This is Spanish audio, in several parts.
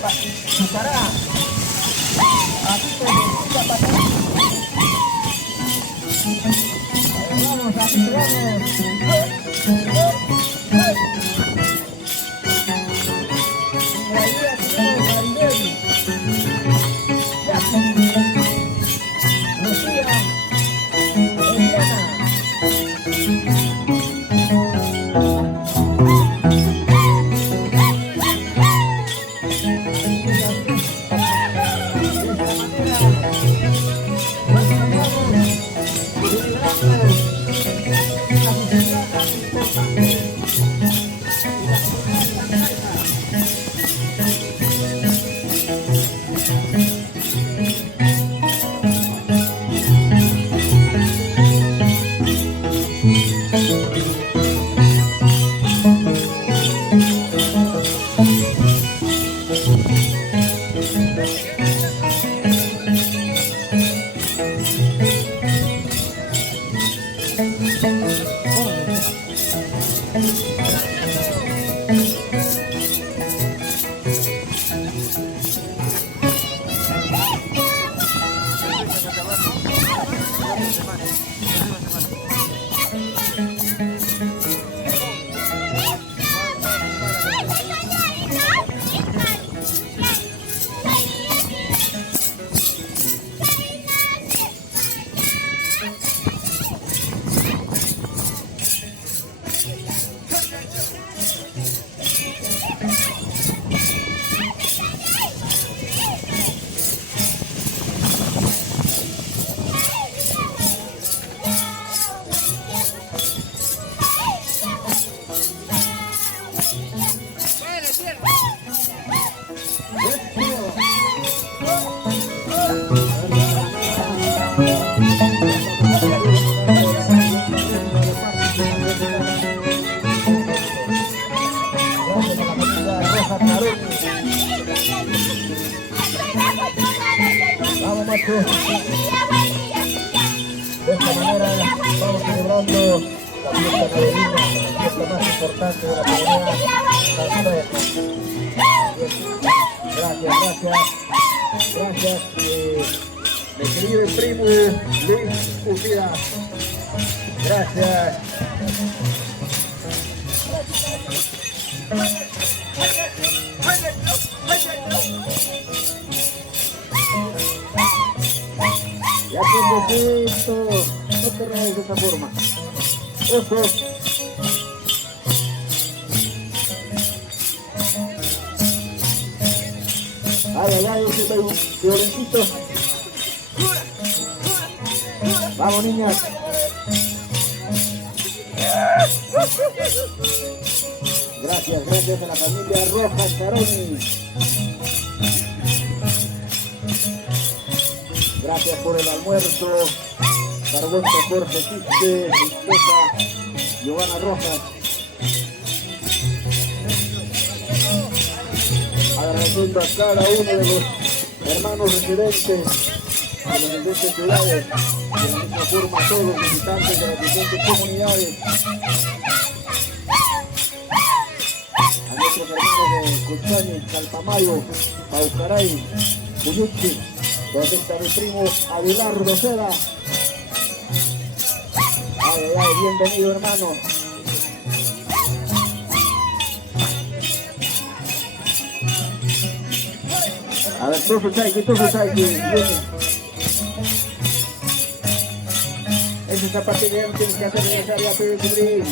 Chucará. Aquí se necesita pasar. Vamos, aquí vamos. Vamos, macho. De esta manera vamos celebrando la fiesta taurina, la fiesta más importante de la comunidad. Gracias, mi querido primo Luis Ufía. Gracias. Ya tiempo, no te rayes de esa forma. Eso. Ay, ese violencito. Vamos, niñas. Gracias a la familia Rojas Caroni. Gracias por el almuerzo. Carbonto Jorge Quiste, mi esposa Giovanna Rojas. Agradeciendo a cada uno de los hermanos residentes de las diferentes ciudades, de la misma forma a todos los visitantes de las diferentes comunidades, a nuestros hermanos de Cuchani, Calpamayo, Paucaray, Cuyuchi, donde está mi primo Abelardo Seda. Ay, bienvenido, hermano. A ver, tofu chaiki, ese zapatilla no tiene que hacer necesaria, pero su primo.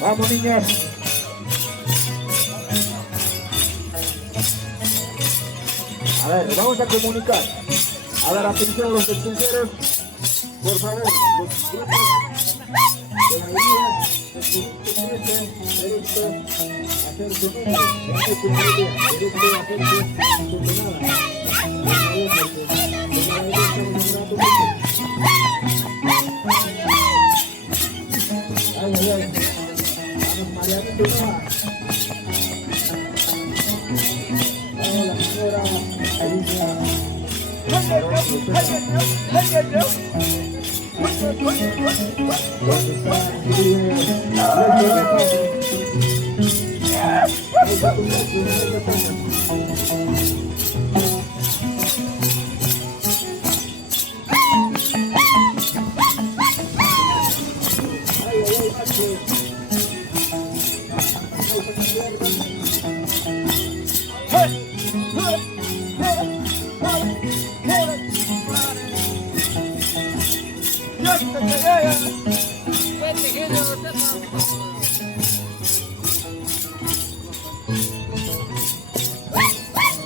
Vamos, niñas. A ver, vamos a comunicar. A ver, atención a los despenseros. Por favor, los grupos de la guía, derecho a hacer su número, derecho a hacer su nada. Ay, vamos, Marianito, vamos, la señora Alicia.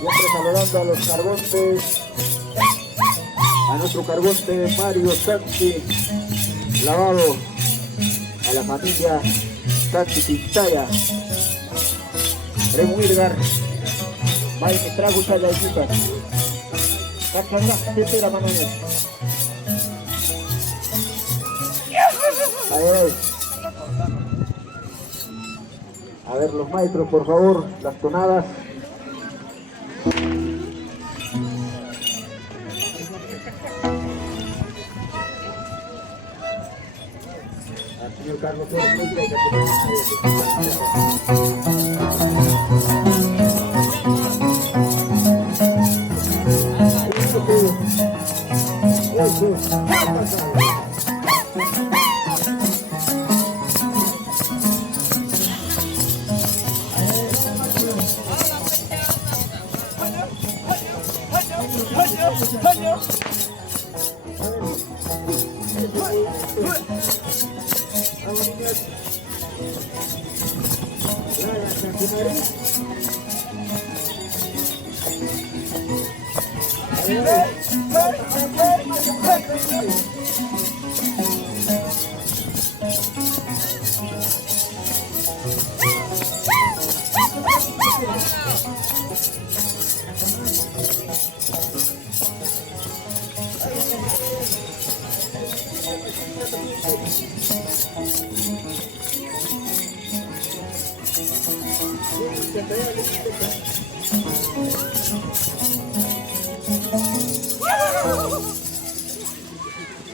Siempre saludando a los cargontes, a nuestro cargonte Mario Santi Lavado, a la familia Santi Pintaya, Remo Irgar, Mike Trago Chaya y Yuta, Cachanga, Tetera Manones. A ver los maestros, por favor, las tonadas. Al señor Carlos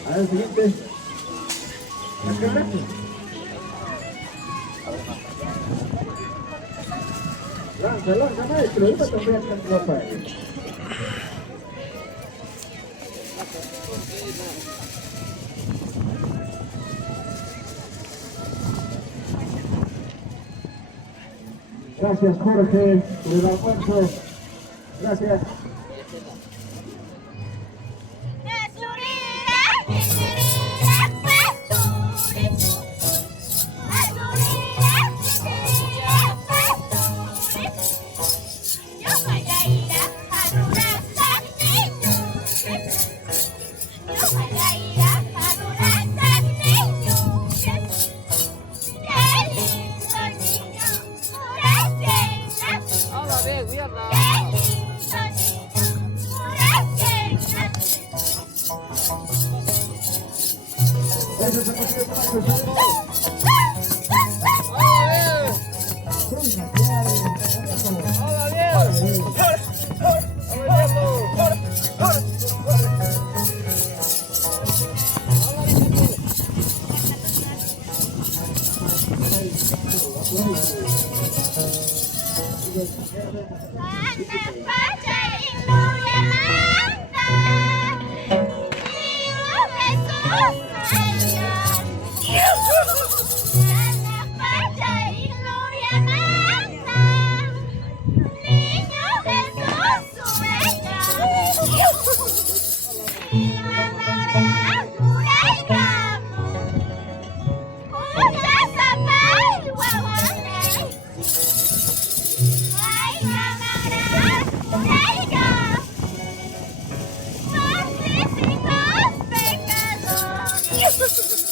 A ver, siguiente. Lanza, maestro. Ahorita también está en guapa. Gracias, Jorge, por el almuerzo. Gracias.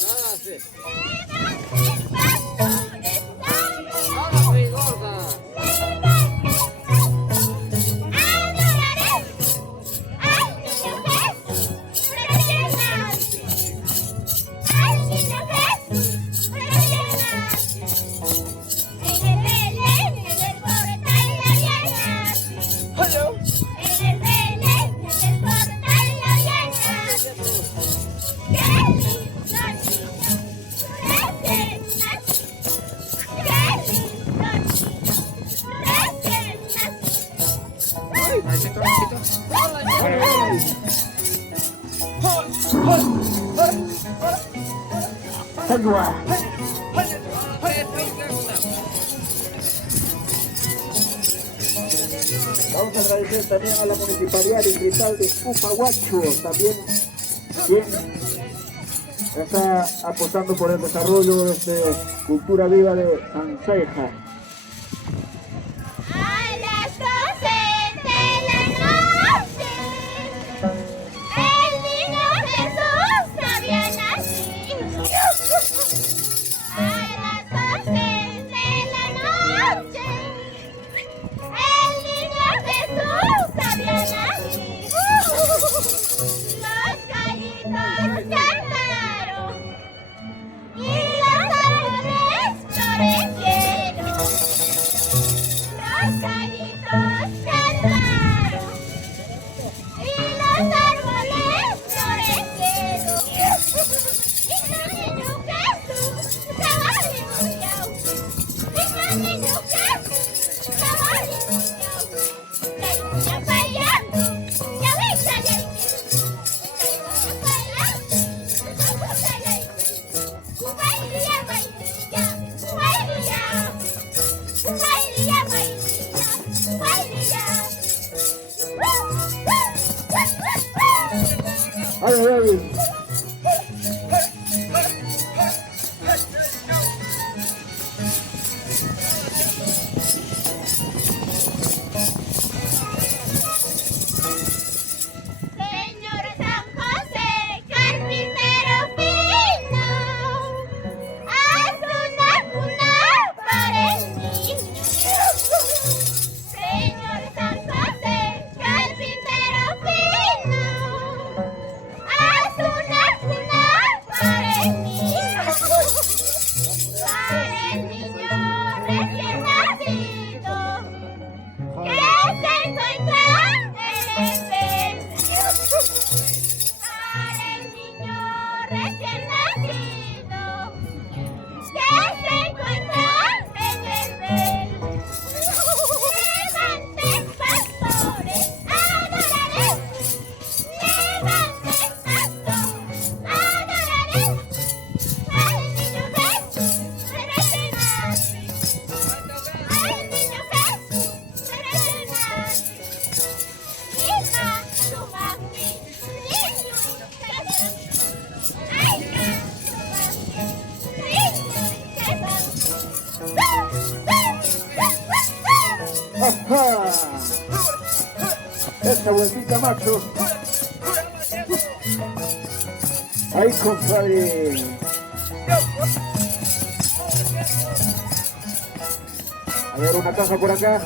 Nada, sí. Salva. Vamos a agradecer también a la Municipalidad Distrital de Upahuacho, también quien está apostando por el desarrollo de esta cultura viva de Sanceja. Ay, ay, ay. ¡Ajá! Esta vueltita, macho. ¡Ay, compadre! A ver, una caja por acá.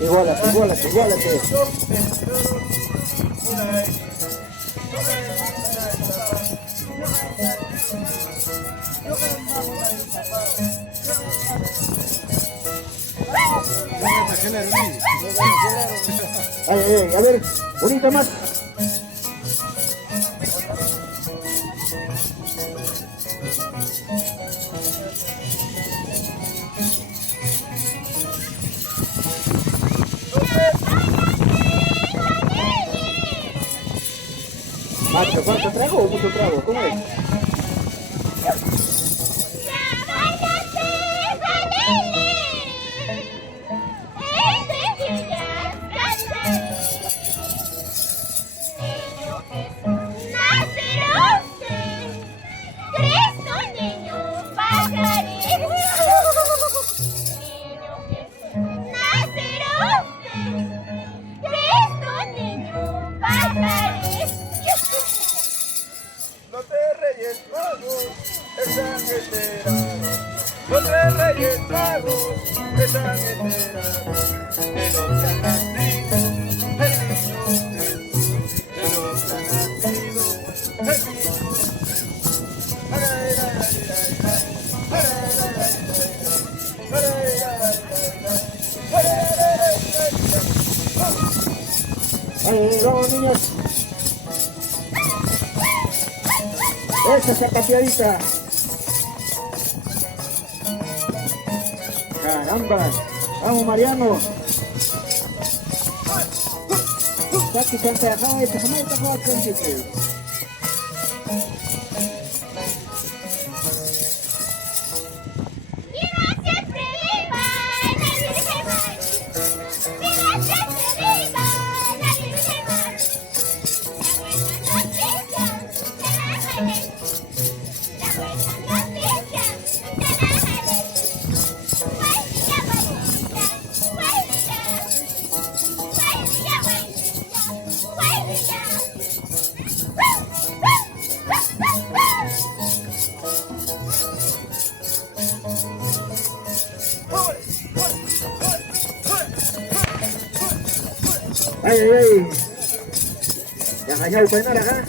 Igualate, igualate, igualate. Ay, ay, ay, a ver, bonita más. Macho, ¿cuánto trago o mucho trago? ¿Cómo es? Nace Los tres reyes magos están esperando de los que han nacido el niño Jesús, de los que han nacido el niño Vamos, niños. Esa zapateadita. Caramba. Vamos, Mariano. Saki sampai akal, sampai akal kan gitu. Ay, ay, ay. Jangan jauh benar ha.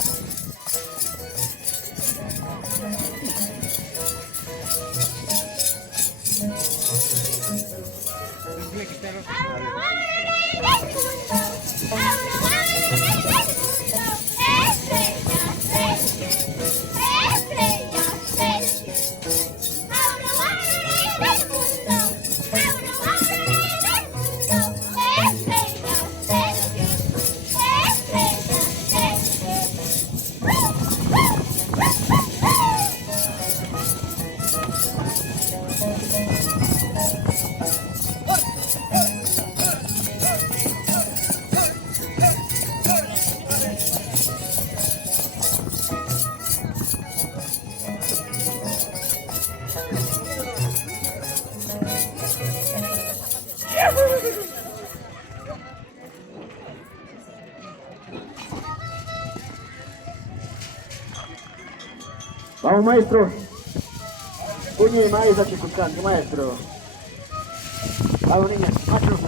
Vamos, maestro. Puñe maíz aquí buscando, maestro. Vamos, niñas. Maestro,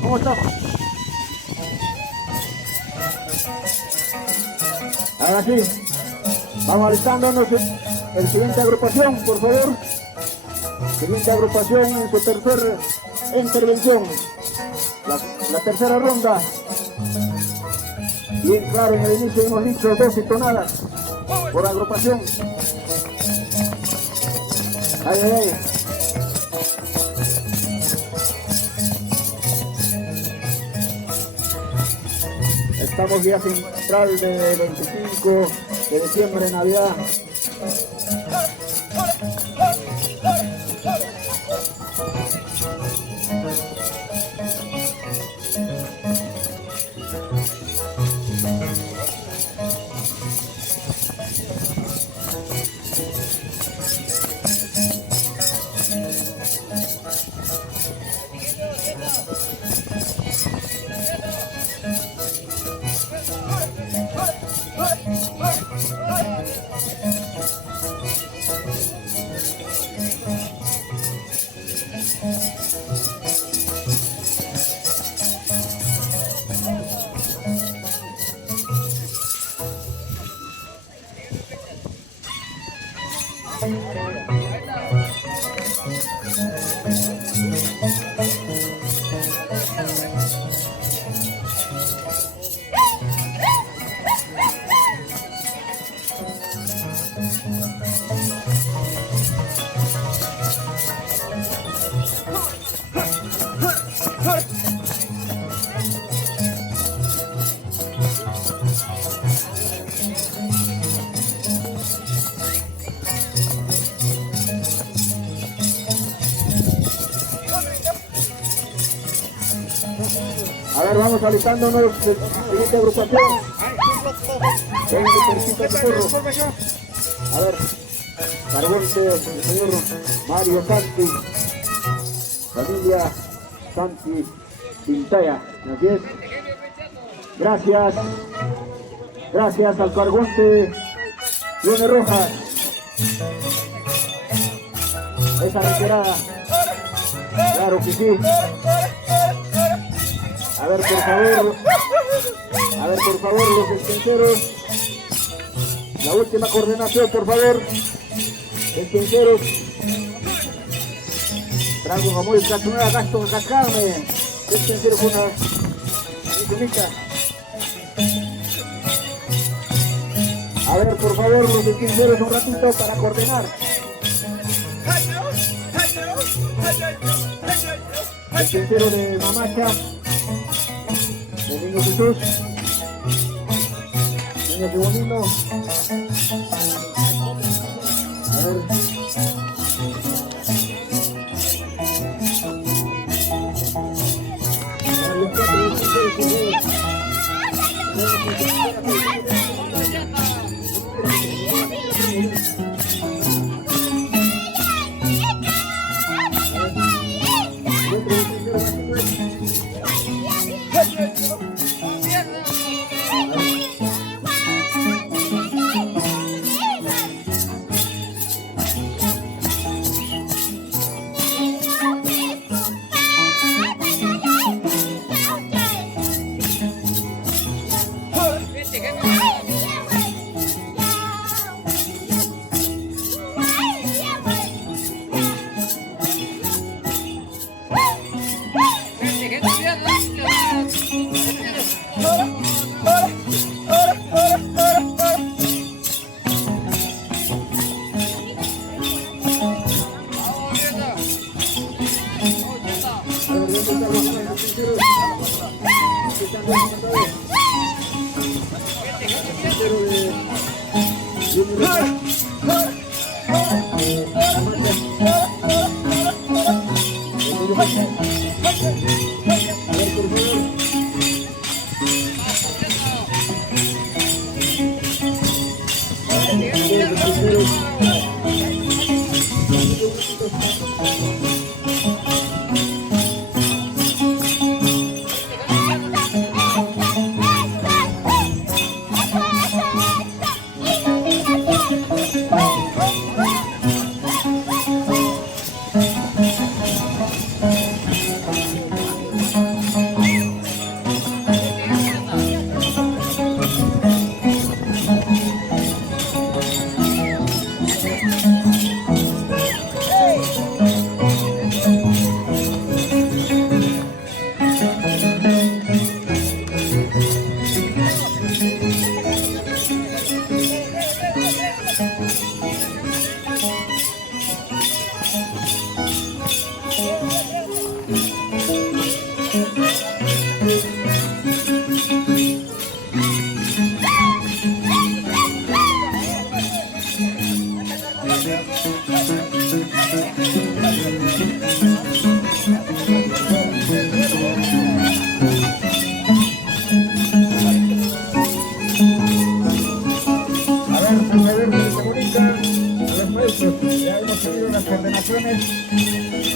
¿cómo estamos? Ahora sí. Vamos alistándonos el siguiente agrupación, por favor. Siguiente agrupación en su tercera intervención. La tercera ronda. Bien claro, en el inicio hemos dicho 12 tonadas por agrupación. Ay, ay, ay. Estamos día central de 25 de diciembre, Navidad. A ver, vamos alistándonos de siguiente agrupación. A ver, Carbonte, el señor Mario Santi, familia Santi Pintaya, así es. Gracias. Gracias al Carbonte Leone Rojas. esa retirada. Claro que sí. A ver, por favor. A ver, por favor, los extenseros. La última coordinación, por favor. Extenseros. Trago como el catunera, gasto de carne. Extensero con una bonita. A ver, por favor, los extenseros un ratito para coordinar. Extensero de Mamacha. El niño Jesús, niño Quibonino. A ver.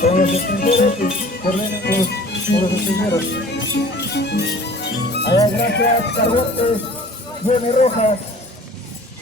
Con los extranjeros y coordinen con los extranjeros. Allá, gracias, Carbotes, Jenny Rojas.